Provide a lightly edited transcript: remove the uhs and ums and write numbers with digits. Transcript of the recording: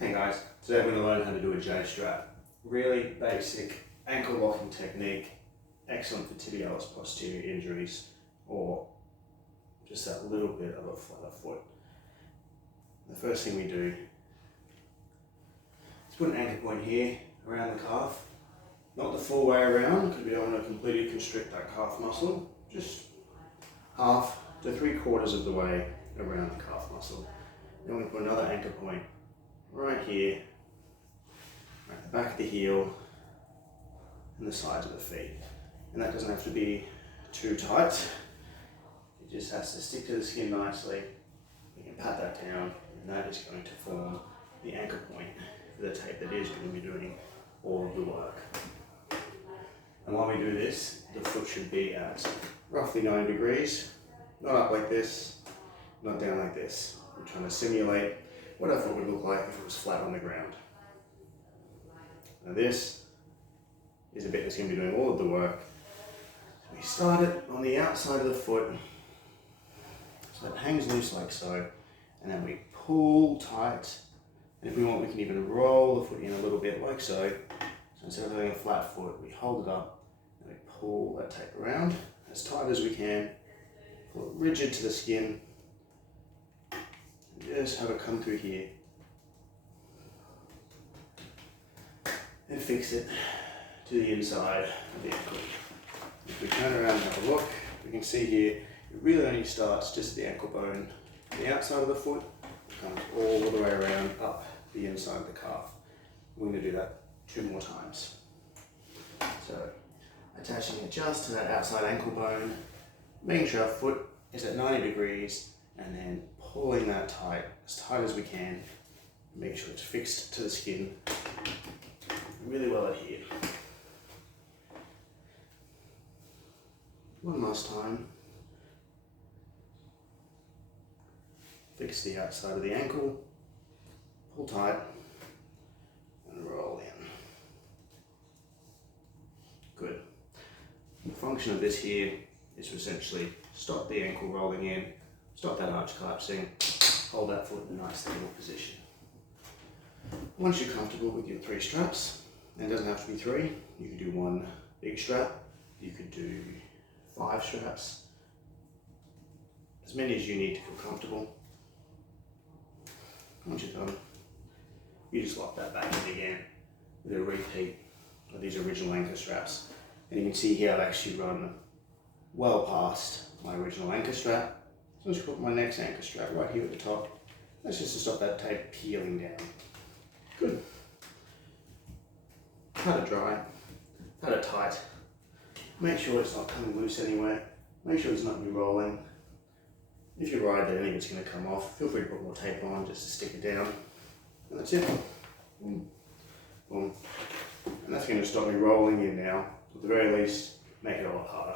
Hey guys, today we're going to learn how to do a J strap. Really basic ankle locking technique, excellent for tibialis posterior injuries or just that little bit of a flatter foot. The first thing we do is put an anchor point here around the calf, not the full way around because we don't want to completely constrict that calf muscle, just half to 3/4 of the way around the calf muscle. Then we put another anchor point right here, right at the back of the heel and the sides of the feet. And that doesn't have to be too tight. It just has to stick to the skin nicely. We can pat that down and that is going to form the anchor point for the tape that is going to be doing all of the work. And while we do this, the foot should be at roughly 90 degrees, not up like this, not down like this. We're trying to simulate what our foot would look like if it was flat on the ground. Now this is a bit that's going to be doing all of the work. So we start it on the outside of the foot, so it hangs loose like so, and then we pull tight, and if we want we can even roll the foot in a little bit like so. So instead of having a flat foot, we hold it up and we pull that tape around as tight as we can, pull it rigid to the skin. Just have it come through here and fix it to the inside of the ankle. If we turn around and have a look, we can see here it really only starts just at the ankle bone on the outside of the foot, comes all the way around up the inside of the calf. We're going to do that 2 more times. So attaching it just to that outside ankle bone, making sure our foot is at 90 degrees, and then pulling that tight as we can, make sure it's fixed to the skin, really well adhered. One last time. Fix the outside of the ankle, pull tight, and roll in. Good. The function of this here is to essentially stop the ankle rolling in, stop that arch collapsing, hold that foot in a nice stable position. Once you're comfortable with your 3 straps, and it doesn't have to be 3, you could do 1 big strap, you could do 5 straps, as many as you need to feel comfortable. Once you're done, you just lock that back in again with a repeat of these original anchor straps. And you can see here I've actually run well past my original anchor strap. So let's put my next anchor strap right here at the top. That's just to stop that tape peeling down. Good. Pat it dry, pat it tight. Make sure it's not coming loose anywhere. Make sure it's not re-rolling. If you're worried that any of it's going to come off, feel free to put more tape on just to stick it down. And that's it. Boom. Boom. And that's going to stop me rolling in now. At the very least, make it a lot harder.